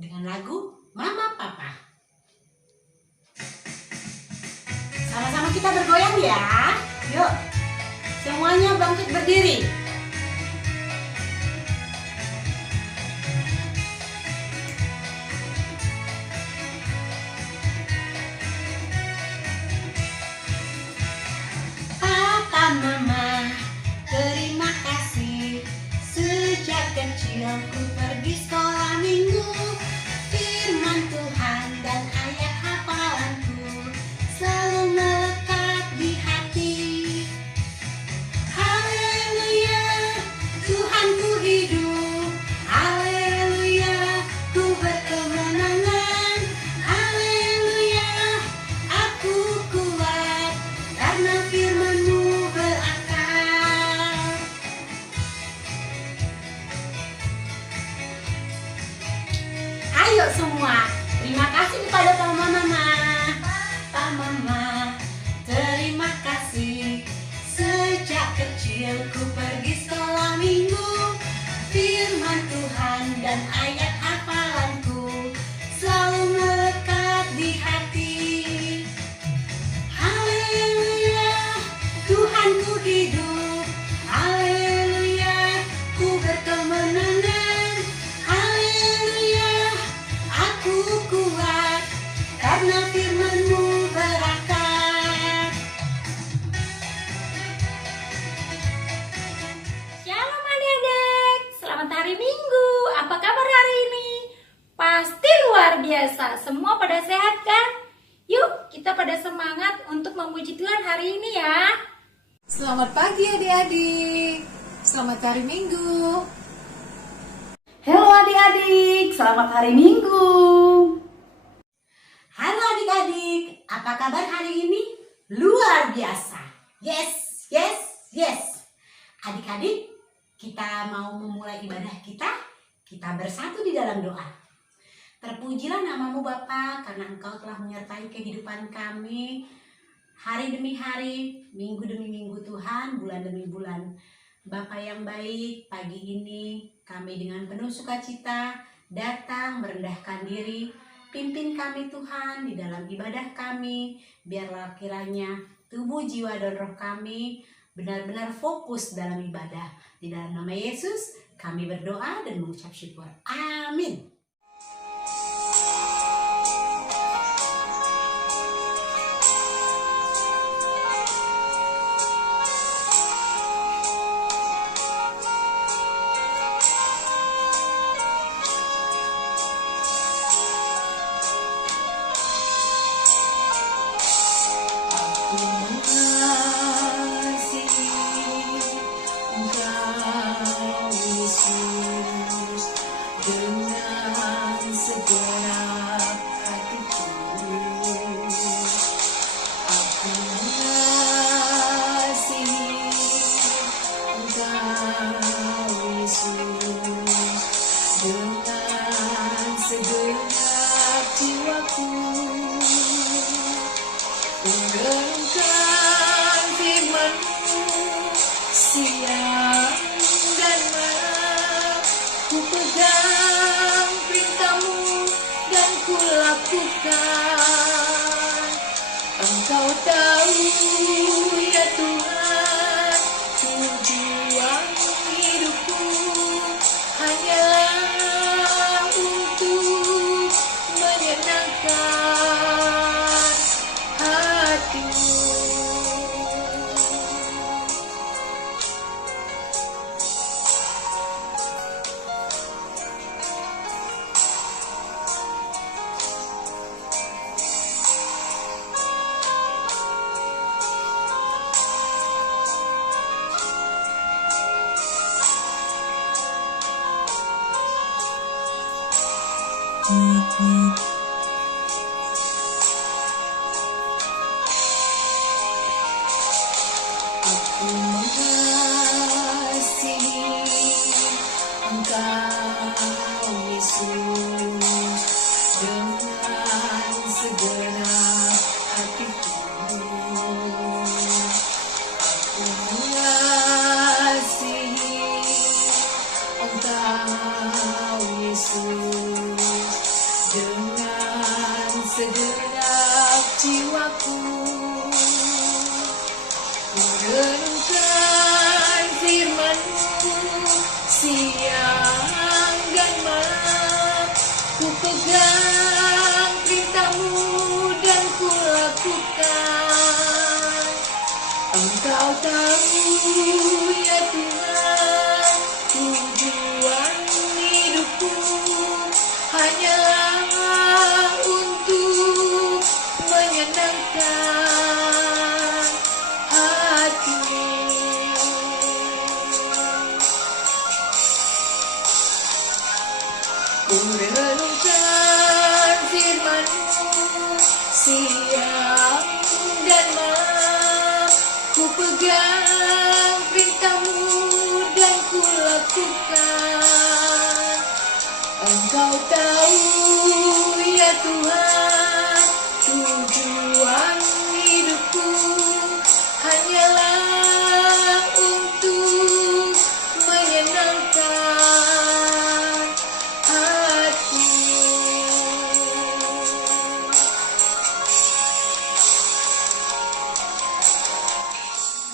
dengan lagu Mama Papa. Sama-sama kita bergoyang ya. Yuk, semuanya bangkit berdiri. Papa, Mama, terima kasih. Sejak kecil ku pergi sekolah minggu. Firman Tuhan dan ayat hafalanku selalu melekat di hati. Haleluya, Tuhanku hidup. Haleluya, ku berkemenangan. Haleluya, aku kuat karena firman-Mu berakar. Ayo semua, terima kasih kepada Papa Mama. Papa Mama, terima kasih. Sejak kecil ku pergi sekolah minggu. Firman Tuhan dan ayat hafalanku selalu melekat di hati. Haleluya, Tuhanku hidup. Haleluya, ku berkemenangan. Haleluya, aku kuat karena firman-Mu berakar. Shalom adik-adik, selamat hari Minggu. Apa kabar hari ini? Pasti luar biasa, semua pada sehat kan? Yuk kita pada semangat untuk memuji Tuhan hari ini ya. Selamat pagi adik-adik, selamat hari Minggu. Halo adik-adik, selamat hari Minggu. Halo adik-adik, apa kabar hari ini? Luar biasa. Yes, yes, yes. Adik-adik, kita mau memulai ibadah kita. Kita bersatu di dalam doa. Terpujilah nama-Mu Bapa, karena Engkau telah menyertai kehidupan kami hari demi hari, minggu demi minggu Tuhan, bulan demi bulan. Bapa yang baik, pagi ini kami dengan penuh sukacita datang merendahkan diri. Pimpin kami Tuhan di dalam ibadah kami. Biarlah kiranya tubuh, jiwa, dan roh kami benar-benar fokus dalam ibadah. Di dalam nama Yesus kami berdoa dan mengucap syukur. Amin. Renungkan firman-Mu siang dan malam. Ku pegang perintah-Mu dan ku lakukan. Engkau tahu ya Tuhan, tujuan hidupku hanyalah untuk menyenangkan hati-Mu. Aku mengasihi Engkau Yesus dengan segenap hatiku. Aku mengasihi Engkau Yesus lakukan. Engkau tahu ya Tuhan, tujuan hidupku hanyalah untuk menyenangkan hati-Mu.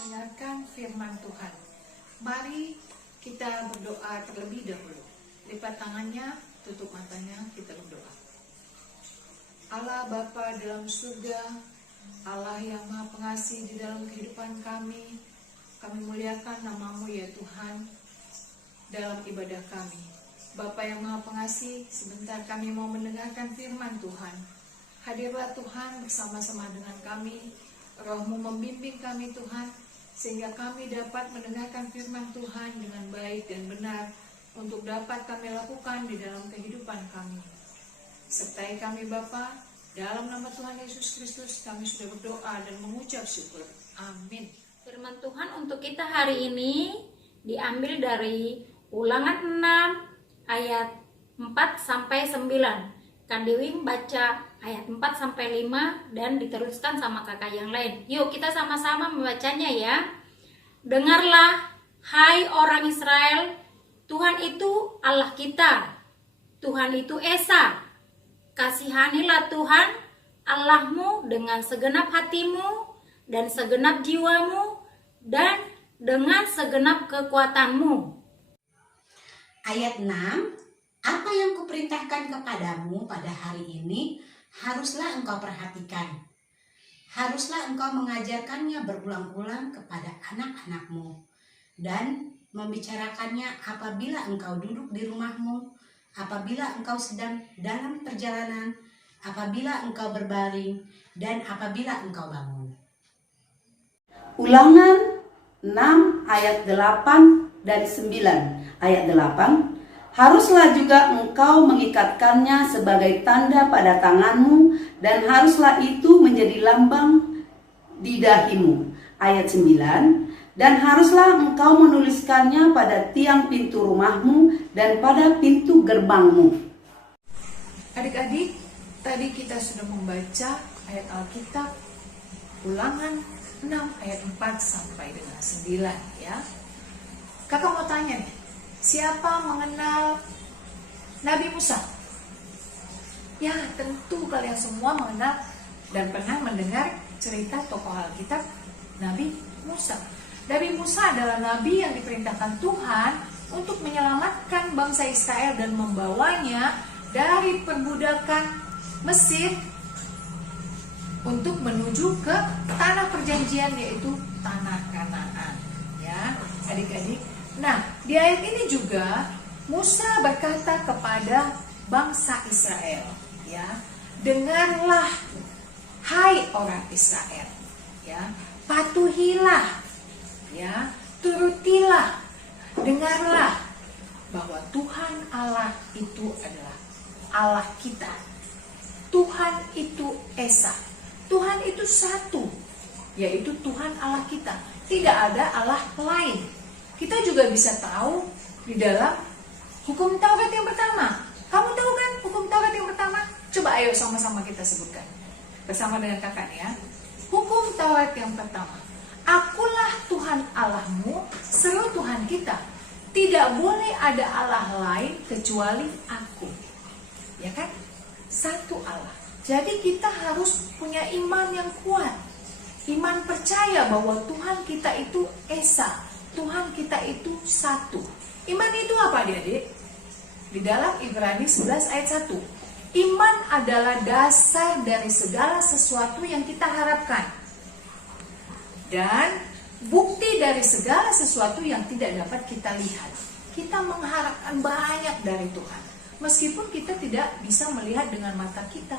Mendengarkan firman Tuhan. Mari kita berdoa terlebih dahulu. Lipat tangannya, tutup matanya, kita berdoa. Allah Bapa dalam surga, Allah yang Maha Pengasih di dalam kehidupan kami muliakan nama-Mu ya Tuhan dalam ibadah kami. Bapa yang Maha Pengasih, sebentar kami mau mendengarkan firman Tuhan. Hadirlah Tuhan bersama-sama dengan kami, Roh-Mu membimbing kami Tuhan, sehingga kami dapat mendengarkan firman Tuhan dengan baik dan benar, untuk dapat kami lakukan di dalam kehidupan kami. Sertai kami Bapa, dalam nama Tuhan Yesus Kristus kami sudah berdoa dan mengucap syukur. Amin. Firman Tuhan untuk kita hari ini diambil dari Ulangan 6 ayat 4-9. Kak Dewi baca ayat 4-5 dan diteruskan sama kakak yang lain. Yuk kita sama-sama membacanya ya. Dengarlah hai orang Israel, Tuhan itu Allah kita, Tuhan itu Esa. Kasihanilah Tuhan Allahmu dengan segenap hatimu dan segenap jiwamu dan dengan segenap kekuatanmu. Ayat 6, apa yang kuperintahkan kepadamu pada hari ini haruslah engkau perhatikan. Haruslah engkau mengajarkannya berulang-ulang kepada anak-anakmu dan membicarakannya apabila engkau duduk di rumahmu, apabila engkau sedang dalam perjalanan, apabila engkau berbaring, dan apabila engkau bangun. Ulangan 6 ayat 8 dan 9. Ayat 8, haruslah juga engkau mengikatkannya sebagai tanda pada tanganmu, dan haruslah itu menjadi lambang di dahimu. Ayat 9, dan haruslah engkau menuliskannya pada tiang pintu rumahmu dan pada pintu gerbangmu. Adik-adik, tadi kita sudah membaca ayat Alkitab Ulangan 6 ayat 4 sampai dengan 9 ya. Kakak mau tanya nih, siapa mengenal Nabi Musa? Ya, tentu kalian semua mengenal dan pernah mendengar cerita tokoh Alkitab Nabi Musa. Nabi Musa adalah nabi yang diperintahkan Tuhan untuk menyelamatkan bangsa Israel dan membawanya dari perbudakan Mesir untuk menuju ke tanah perjanjian, yaitu tanah Kanaan. Ya, adik-adik. Nah, di ayat ini juga Musa berkata kepada bangsa Israel, ya, dengarlah hai orang Israel, ya, patuhilah, ya, turutilah, dengarlah bahwa Tuhan Allah itu adalah Allah kita. Tuhan itu Esa. Tuhan itu satu, yaitu Tuhan Allah kita. Tidak ada Allah lain. Kita juga bisa tahu di dalam hukum Taurat yang pertama. Kamu tahu kan hukum Taurat yang pertama? Coba ayo sama-sama kita sebutkan bersama dengan kakak ya. Hukum Taurat yang pertama, akulah Tuhan Allahmu, seru Tuhan kita. Tidak boleh ada Allah lain kecuali aku. Ya kan? Satu Allah. Jadi kita harus punya iman yang kuat. Iman percaya bahwa Tuhan kita itu Esa. Tuhan kita itu satu. Iman itu apa adik-adik? Di dalam Ibrani 11 ayat 1. Iman adalah dasar dari segala sesuatu yang kita harapkan, dan bukti dari segala sesuatu yang tidak dapat kita lihat. Kita mengharapkan banyak dari Tuhan, meskipun kita tidak bisa melihat dengan mata kita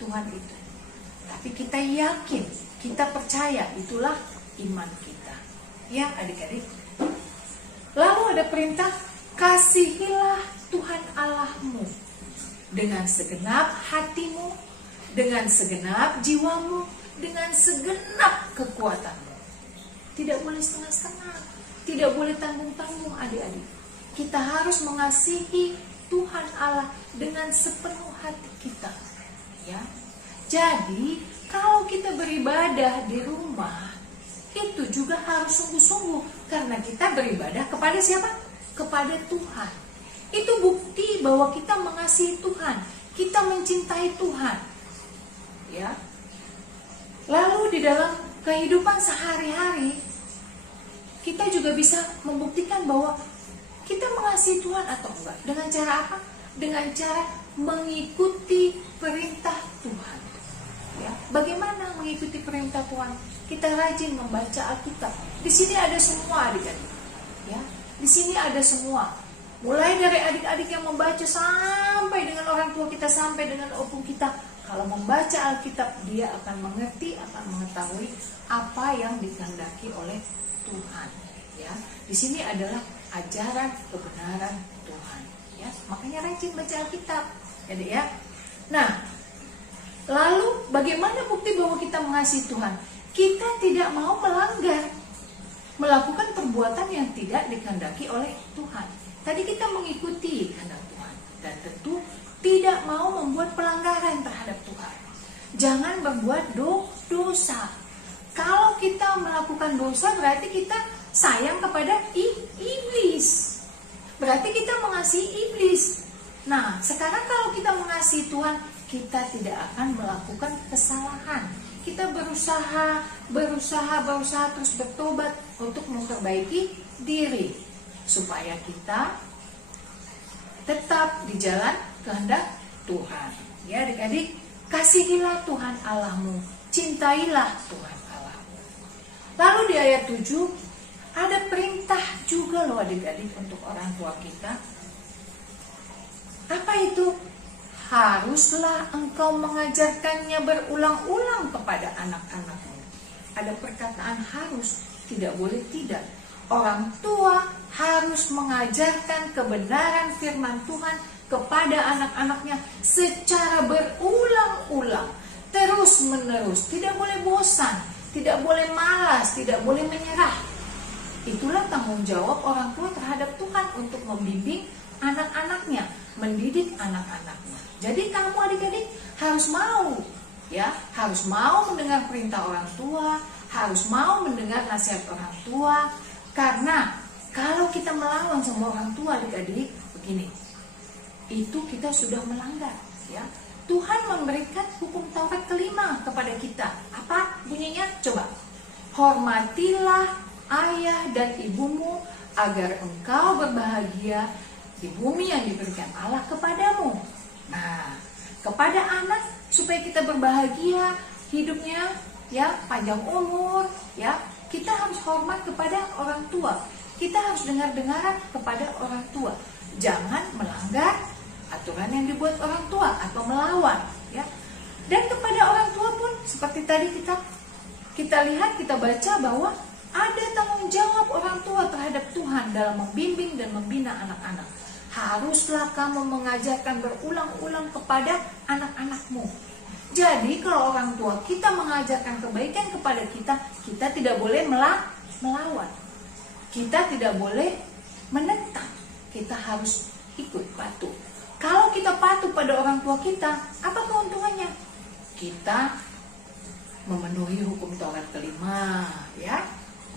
Tuhan itu. Tapi kita yakin, kita percaya, itulah iman kita. Ya adik-adik. Lalu ada perintah, kasihilah Tuhan Allahmu dengan segenap hatimu, dengan segenap jiwamu, dengan segenap kekuatanmu. tidak boleh setengah-setengah, tidak boleh tanggung-tanggung adik-adik. Kita harus mengasihi Tuhan Allah dengan sepenuh hati kita, ya. Jadi kalau kita beribadah di rumah itu juga harus sungguh-sungguh, karena kita beribadah kepada siapa? Kepada Tuhan. Itu bukti bahwa kita mengasihi Tuhan, kita mencintai Tuhan, ya. Lalu di dalam kehidupan sehari-hari kita juga bisa membuktikan bahwa kita mengasihi Tuhan atau enggak. Dengan cara apa? Dengan cara mengikuti perintah Tuhan. Ya, bagaimana mengikuti perintah Tuhan? Kita rajin membaca Alkitab. Di sini ada semua adik-adik. Ya, di sini ada semua. Mulai dari adik-adik yang membaca sampai dengan orang tua kita, sampai dengan opung kita. Kalau membaca Alkitab, dia akan mengerti, akan mengetahui apa yang dikehendaki oleh Tuhan. Ya, di sini adalah ajaran kebenaran Tuhan. Ya, makanya rajin baca Alkitab. Jadi ya. Nah, lalu bagaimana bukti bahwa kita mengasihi Tuhan? Kita tidak mau melanggar, melakukan perbuatan yang tidak dikehendaki oleh Tuhan. Tadi kita mengikuti kehendak Tuhan dan tentu tidak mau membuat pelanggaran terhadap Tuhan. Jangan berbuat dosa. Kalau kita melakukan dosa berarti kita sayang kepada iblis. Berarti kita mengasihi iblis. Nah, sekarang kalau kita mengasihi Tuhan, kita tidak akan melakukan kesalahan. Kita berusaha terus bertobat untuk memperbaiki diri supaya kita tetap di jalan kehendak Tuhan. Ya, adik-adik, kasihilah Tuhan Allahmu, cintailah Tuhan Allahmu. Lalu di ayat 7 ada perintah juga loh adik-adik untuk orang tua kita. Apa itu? Haruslah engkau mengajarkannya berulang-ulang kepada anak-anakmu. Ada perkataan harus, tidak boleh tidak. Orang tua harus mengajarkan kebenaran firman Tuhan kepada anak-anaknya secara berulang-ulang, terus-menerus. Tidak boleh bosan, tidak boleh malas, tidak boleh menyerah. Itulah tanggung jawab orang tua terhadap Tuhan untuk membimbing anak-anaknya, mendidik anak-anaknya. Jadi kamu adik-adik harus mau, ya, harus mau mendengar perintah orang tua, harus mau mendengar nasihat orang tua. Karena kalau kita melawan sama orang tua adik-adik, begini, itu kita sudah melanggar, ya. Tuhan memberikan hukum Taurat kelima kepada kita. Apa bunyinya? Coba. Hormatilah ayah dan ibumu agar engkau berbahagia di bumi yang diberikan Allah kepadamu. Nah, kepada anak supaya kita berbahagia hidupnya, ya, panjang umur, ya, kita harus hormat kepada orang tua. Kita harus dengar-dengaran kepada orang tua. Jangan melanggar aturan yang dibuat orang tua atau melawan, ya. Dan kepada orang tua pun seperti tadi kita lihat, kita baca bahwa ada tanggung jawab orang tua terhadap Tuhan dalam membimbing dan membina anak-anak. Haruslah kamu mengajarkan berulang-ulang kepada anak-anakmu. Jadi kalau orang tua kita mengajarkan kebaikan kepada kita, kita tidak boleh melawan. Kita tidak boleh menentang. Kita harus ikut patuh. Kalau kita patuh pada orang tua kita, apa keuntungannya? Kita memenuhi hukum Taurat kelima, ya,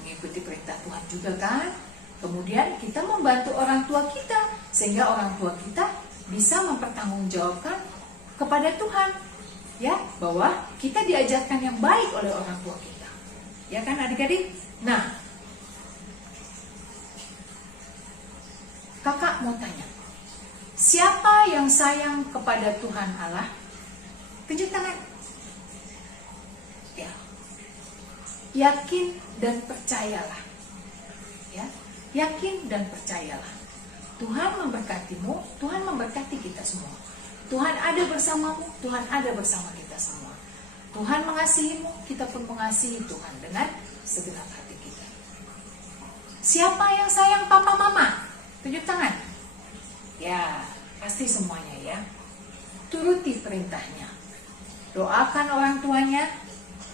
mengikuti perintah Tuhan juga kan. Kemudian kita membantu orang tua kita sehingga orang tua kita bisa mempertanggungjawabkan kepada Tuhan, ya, bahwa kita diajarkan yang baik oleh orang tua kita, ya kan adik-adik. Nah, kakak mau tanya, siapa yang sayang kepada Tuhan Allah? Tunjuk tangan. Ya, yakin dan percayalah, ya. Yakin dan percayalah. Tuhan memberkatimu, Tuhan memberkati kita semua. Tuhan ada bersamamu, Tuhan ada bersama kita semua. Tuhan mengasihimu, kita pun mengasihi Tuhan dengan segenap hati kita. Siapa yang sayang papa mama? Tunjuk tangan. Ya, pasti semuanya ya. Turuti perintahnya. Doakan orang tuanya,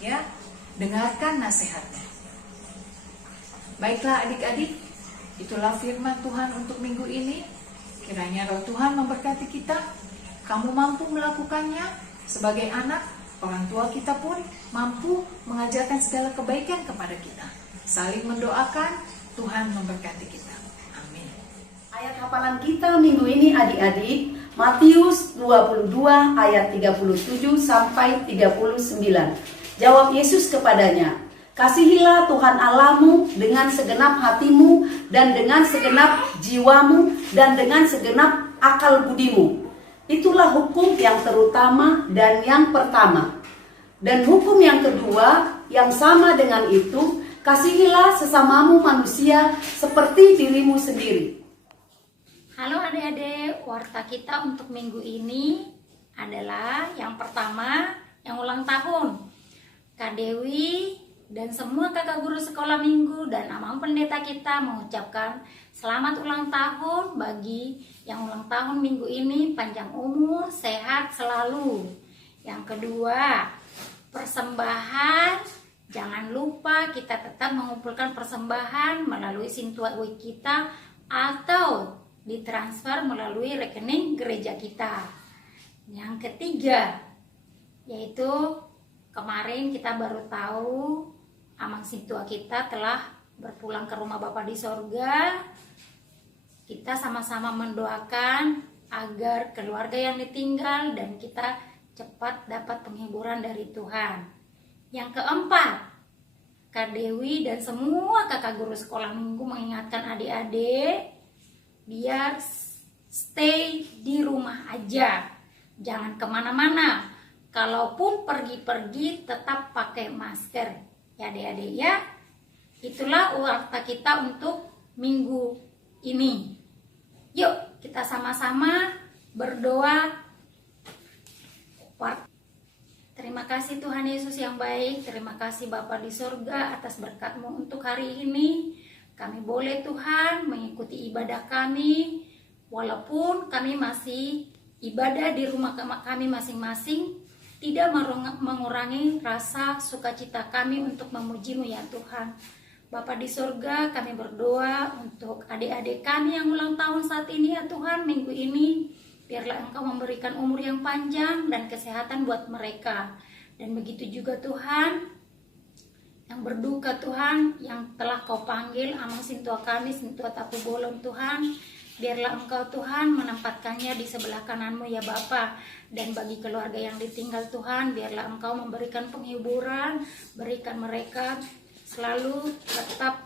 ya. Dengarkan nasihatnya. Baiklah adik-adik, itulah firman Tuhan untuk minggu ini. Kiranya roh Tuhan memberkati kita. Kamu mampu melakukannya sebagai anak, orang tua kita pun mampu mengajarkan segala kebaikan kepada kita. Saling mendoakan, Tuhan memberkati kita. Amin. Ayat hafalan kita minggu ini adik-adik, Matius 22 ayat 37 sampai 39. Jawab Yesus kepadanya, "Kasihilah Tuhan Allahmu dengan segenap hatimu dan dengan segenap jiwamu dan dengan segenap akal budimu. Itulah hukum yang terutama dan yang pertama. Dan hukum yang kedua yang sama dengan itu, kasihilah sesamamu manusia seperti dirimu sendiri." Halo adik-adik, warta kita untuk minggu ini adalah yang pertama, yang ulang tahun. Kak Dewi dan semua kakak guru sekolah minggu dan Amang pendeta kita mengucapkan selamat ulang tahun bagi yang ulang tahun minggu ini, panjang umur, sehat selalu. Yang kedua, persembahan. Jangan lupa kita tetap mengumpulkan persembahan melalui Sintuawi kita atau ditransfer melalui rekening gereja kita. Yang ketiga, yaitu kemarin kita baru tahu Amang Sintua kita telah berpulang ke rumah Bapa di sorga. Kita sama-sama mendoakan agar keluarga yang ditinggal dan kita cepat dapat penghiburan dari Tuhan. Yang keempat, Kak Dewi dan semua kakak guru sekolah minggu mengingatkan adik-adik biar stay di rumah aja, jangan kemana-mana. Kalaupun pergi-pergi tetap pakai masker ya adik-adik ya. Itulah warta kita untuk minggu ini. Yuk kita sama-sama berdoa. Terima kasih Tuhan Yesus yang baik. Terima kasih Bapa di surga atas berkat-Mu untuk hari ini. Kami boleh Tuhan mengikuti ibadah kami, walaupun kami masih ibadah di rumah kami masing-masing, tidak mengurangi rasa sukacita kami untuk memuji-Mu ya Tuhan. Bapa di surga, kami berdoa untuk adik-adik kami yang ulang tahun saat ini ya Tuhan, minggu ini. Biarlah Engkau memberikan umur yang panjang dan kesehatan buat mereka. Dan begitu juga Tuhan, yang berduka Tuhan, yang telah Kau panggil Amang Sintua kami, Sintua Tapu Bolon Tuhan, biarlah Engkau Tuhan menempatkannya di sebelah kanan-Mu ya Bapa. Dan bagi keluarga yang ditinggal Tuhan, biarlah Engkau memberikan penghiburan, berikan mereka selalu tetap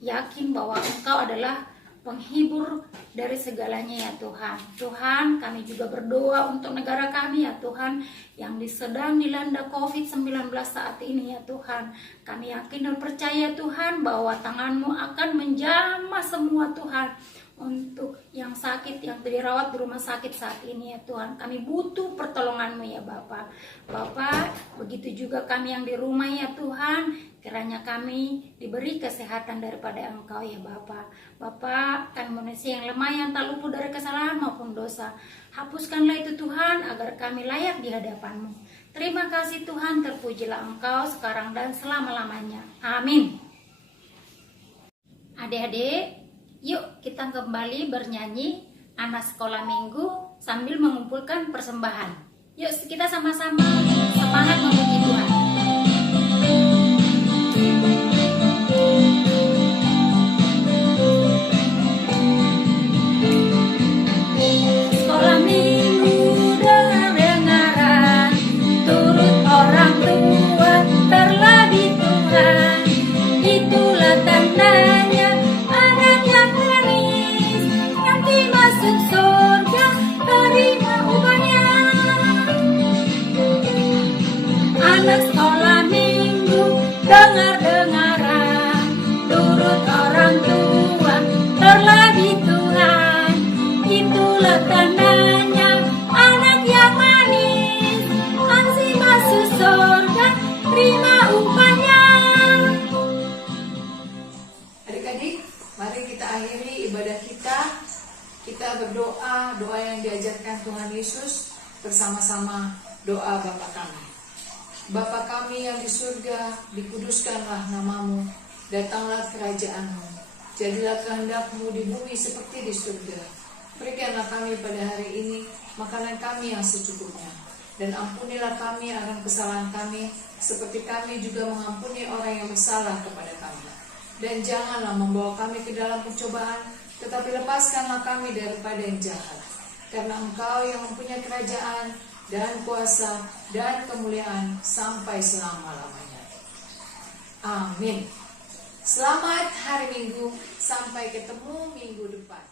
yakin bahwa Engkau adalah penghibur dari segalanya ya Tuhan. Tuhan, kami juga berdoa untuk negara kami ya Tuhan, yang sedang dilanda COVID-19 saat ini ya Tuhan. Kami yakin dan percaya Tuhan bahwa tangan-Mu akan menjamah semua Tuhan. Untuk yang sakit, yang dirawat di rumah sakit saat ini ya Tuhan, kami butuh pertolongan-Mu ya Bapa. Bapa, begitu juga kami yang di rumah ya Tuhan, kiranya kami diberi kesehatan daripada Engkau ya Bapa. Bapa, kan manusia yang lemah yang tak luput dari kesalahan maupun dosa. Hapuskanlah itu Tuhan agar kami layak di hadapan-Mu. Terima kasih Tuhan, terpujilah Engkau sekarang dan selama-lamanya. Amin. Adik-adik, yuk kita kembali bernyanyi anak sekolah minggu sambil mengumpulkan persembahan. Yuk kita sama-sama semangat memuji Tuhan. Sekolah minggu dengar-dengaran, turut orang tua terlebih Tuhan. Itulah tandanya anak yang manis, nanti masuk surga terima upahnya. Anak sekolah minggu dengar-dengaran, turut orang tua terlebih Tuhan. Itulah tandanya anak yang manis, nanti masuk surga terima upahnya. Adik-adik, mari kita akhiri ibadah kita. Kita berdoa, doa yang diajarkan Tuhan Yesus bersama-sama doa Bapa kami. Bapa kami yang di surga, dikuduskanlah nama-Mu. Datanglah kerajaan-Mu, jadilah kehendak-Mu di bumi seperti di surga. Berikanlah kami pada hari ini makanan kami yang secukupnya, dan ampunilah kami akan kesalahan kami, seperti kami juga mengampuni orang yang bersalah kepada kami. Dan janganlah membawa kami ke dalam pencobaan, tetapi lepaskanlah kami daripada yang jahat. Karena Engkau yang mempunyai kerajaan dan kuasa dan kemuliaan sampai selama-lamanya. Amin. Selamat hari Minggu, sampai ketemu minggu depan.